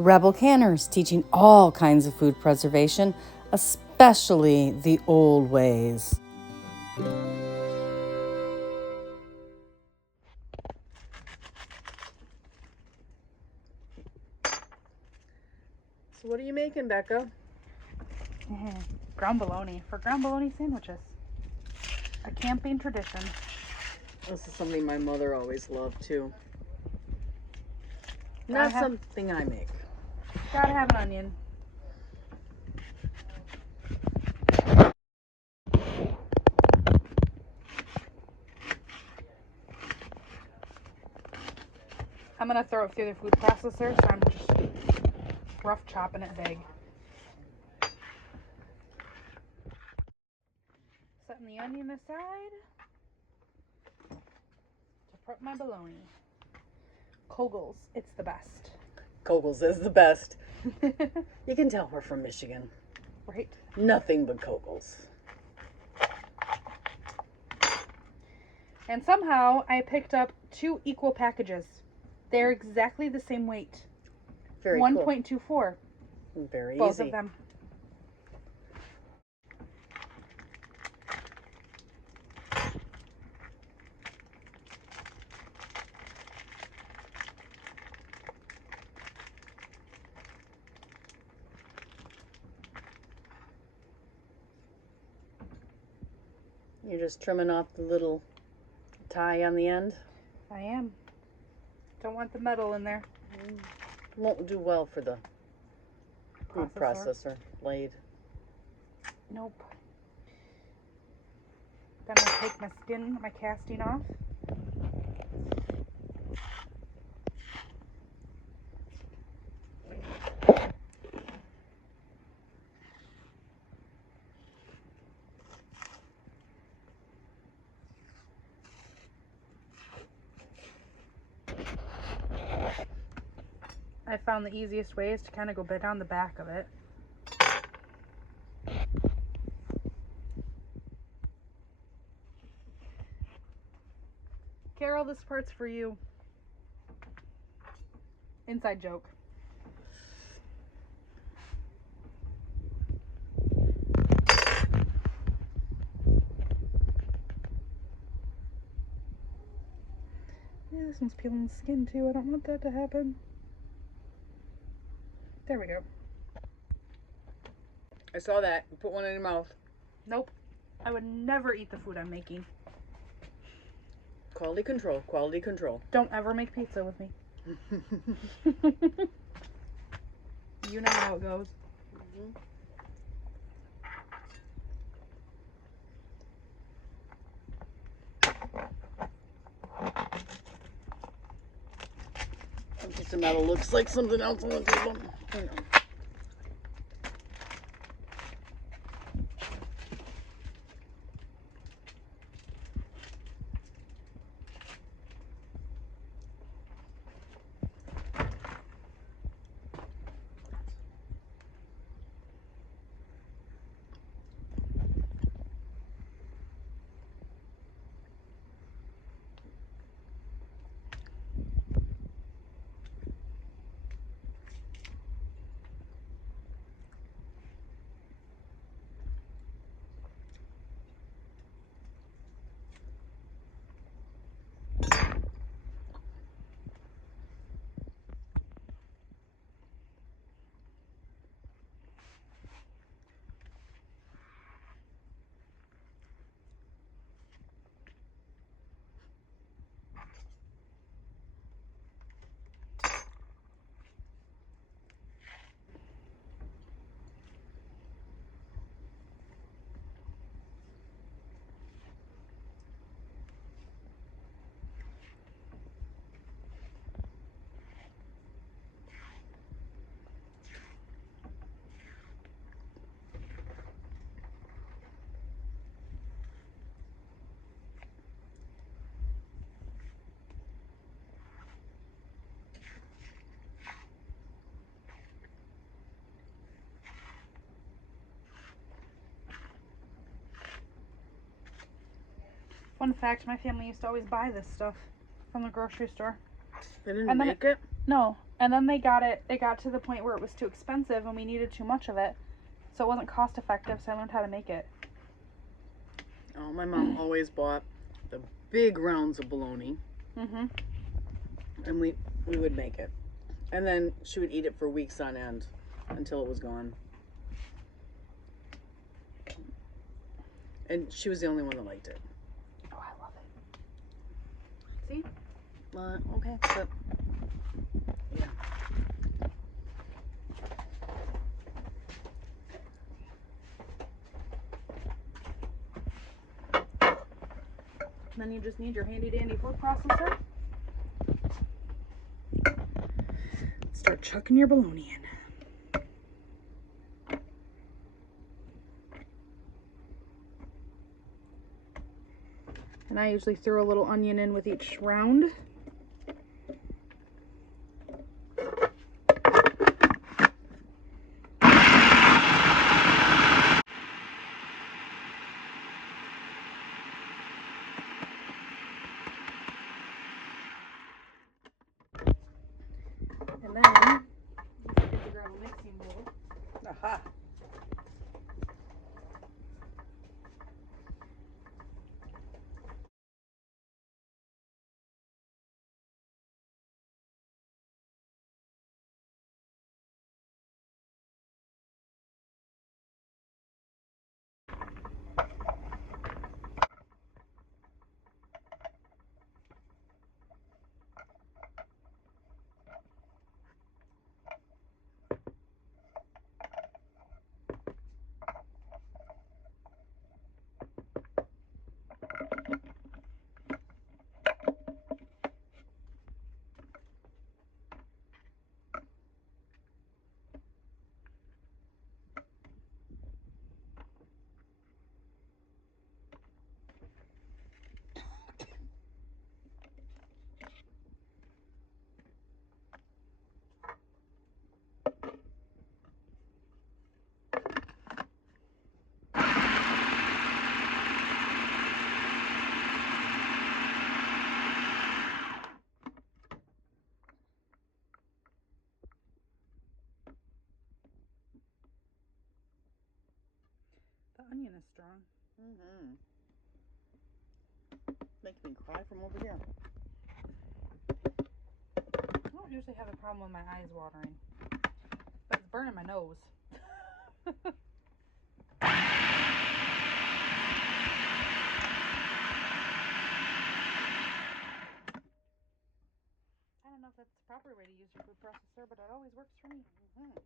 RebelCanners, teaching all kinds of food preservation, especially the old ways. So what are you making, Becca? Ground Bologna for Ground Bologna sandwiches. A camping tradition. This is something my mother always loved too. Not something I make. Gotta have an onion. I'm gonna throw it through the food processor, so I'm just rough chopping it big. Setting the onion aside to prep my bologna. Kogel's, it's the best. Kogel's is the best. You can tell we're from Michigan. Right? Nothing but Kogel's. And somehow I picked up 2 equal packages. They're exactly the same weight. Very 1.24. Cool. Very Both easy. of them. You're just trimming off the little tie on the end? I am. Don't want the metal in there. Won't do well for the food processor blade. Nope. Then I take my casting off. I found the easiest way is to kind of go bit on the back of it. Carol, this part's for you. Inside joke. Yeah, this one's peeling the skin too. I don't want that to happen. There we go. I saw that. You put one in your mouth. Nope. I would never eat the food I'm making. Quality control. Quality control. Don't ever make pizza with me. You know how it goes. Mm-hmm. Some piece of metal looks like something else on the table. Fun fact, my family used to always buy this stuff from the grocery store. They didn't And then make it? No. And then it got to the point where it was too expensive and we needed too much of it. So it wasn't cost effective, so I learned how to make it. Oh, my mom always bought the big rounds of bologna. Mm-hmm. And we would make it. And then she would eat it for weeks on end until it was gone. And she was the only one that liked it. Oh, I love it. See? Okay, but yeah. Then you just need your handy dandy food processor. Start chucking your bologna in. And I usually throw a little onion in with each round. And then you get to grab a mixing bowl. Aha. The onion is strong. Mm-hmm. Making me cry from over here. I don't usually have a problem with my eyes watering, but it's burning my nose. I don't know if that's the proper way to use your food processor, but it always works for me. Mm-hmm.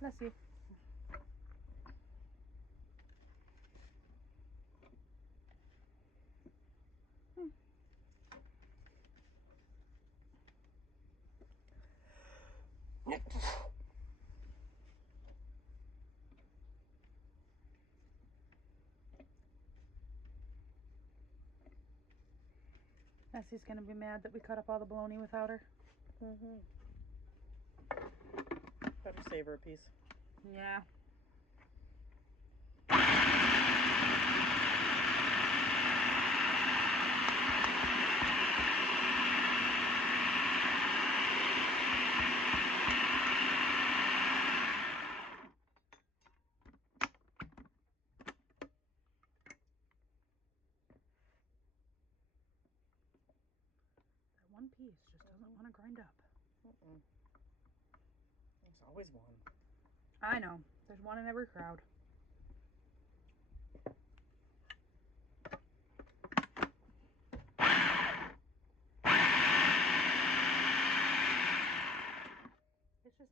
Bless you. Nessie's gonna be mad that we cut up all the bologna without her. Mm-hmm. Better save her a piece. Yeah. That one piece just doesn't want to grind up. Mm-mm. There's always one. I know. There's one in every crowd.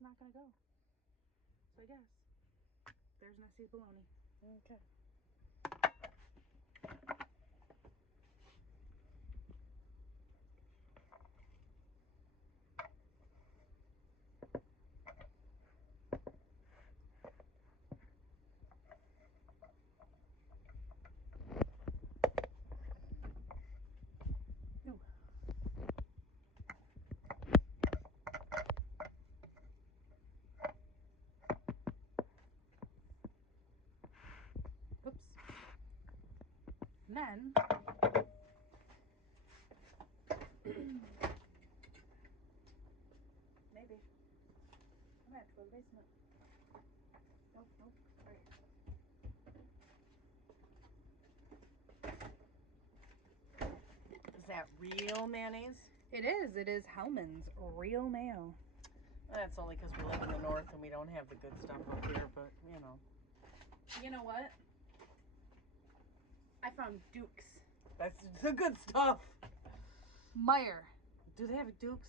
not gonna go. So I guess there's messy bologna. Okay. Ooh. Oops. And then maybe I might have to go to the basement. Nope, nope. Right. Is that real mayonnaise? It is. It is Hellman's real mayo. That's only because we live in the north and we don't have the good stuff up here, but you know. You know what? I found Duke's. That's the good stuff. Meyer. Do they have a Duke's?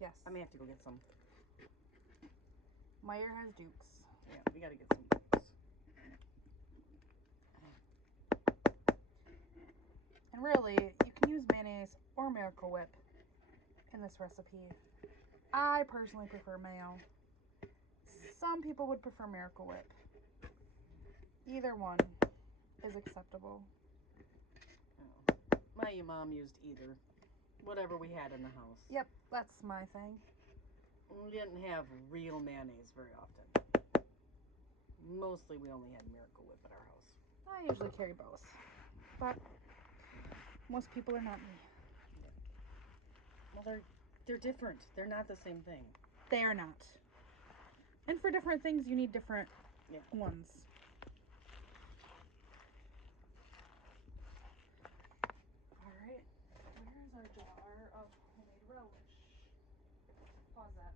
Yes. I may have to go get some. Meyer has Duke's. Yeah, we gotta get some Duke's. And really, you can use mayonnaise or Miracle Whip in this recipe. I personally prefer mayo. Some people would prefer Miracle Whip. Either one is acceptable. Oh. My mom used either. Whatever we had in the house. Yep, that's my thing. We didn't have real mayonnaise very often. Mostly we only had Miracle Whip at our house. I usually carry both. But most people are not me. Well, they're different. They're not the same thing. They are not. And for different things, you need different ones. All right. Where's our jar of homemade relish? Pause that.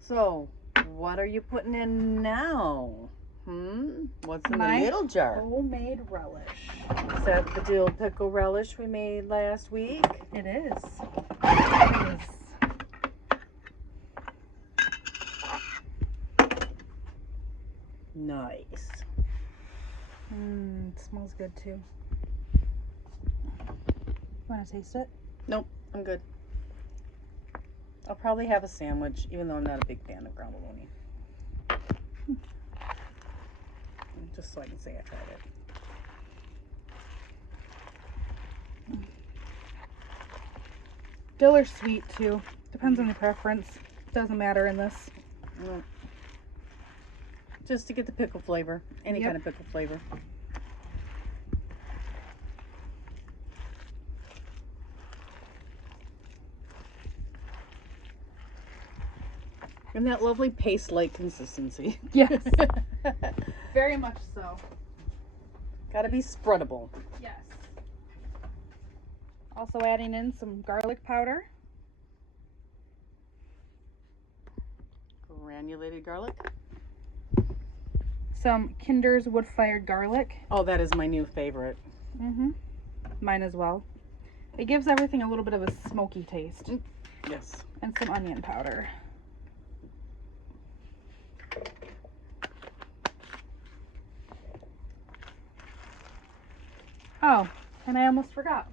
So, what are you putting in now? What's in the little jar? Homemade relish. Is that the dill pickle relish we made last week? It is. It is. Nice. It smells good too. Want to taste it? Nope, I'm good. I'll probably have a sandwich, even though I'm not a big fan of Ground Bologna. Just so I can say I tried it. Dill or sweet too. Depends on your preference. Doesn't matter in this. Mm. Just to get the pickle flavor. Any kind of pickle flavor. And that lovely paste-like consistency. Yes. Very much so. Gotta be spreadable. Yes. Also adding in some garlic powder. Granulated garlic. Some Kinder's wood-fired garlic. Oh, that is my new favorite. Mine as well. It gives everything a little bit of a smoky taste. Yes. And some onion powder. Oh, and I almost forgot.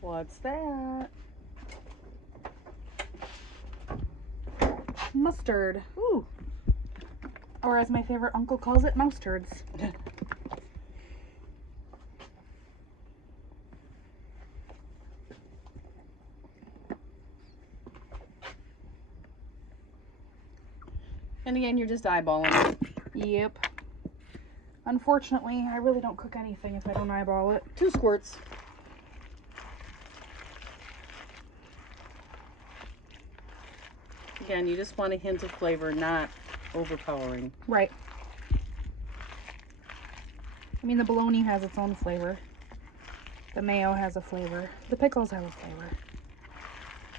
What's that? Mustard. Ooh. Or as my favorite uncle calls it, mousetards. And again, you're just eyeballing it. Yep. Unfortunately, I really don't cook anything if I don't eyeball it. 2 squirts. Again, you just want a hint of flavor, not overpowering. Right. I mean, the bologna has its own flavor. The mayo has a flavor. The pickles have a flavor.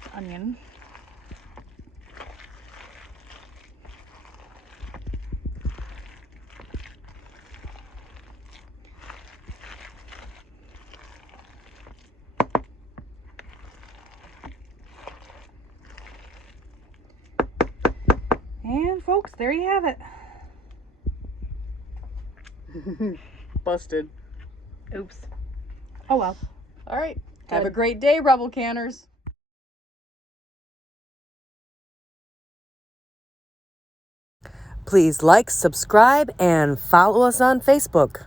The onion. And folks, there you have it. Busted. Oops. Oh well. All right. Have a Good. great day, RebelCanners. Please like, subscribe, and follow us on Facebook.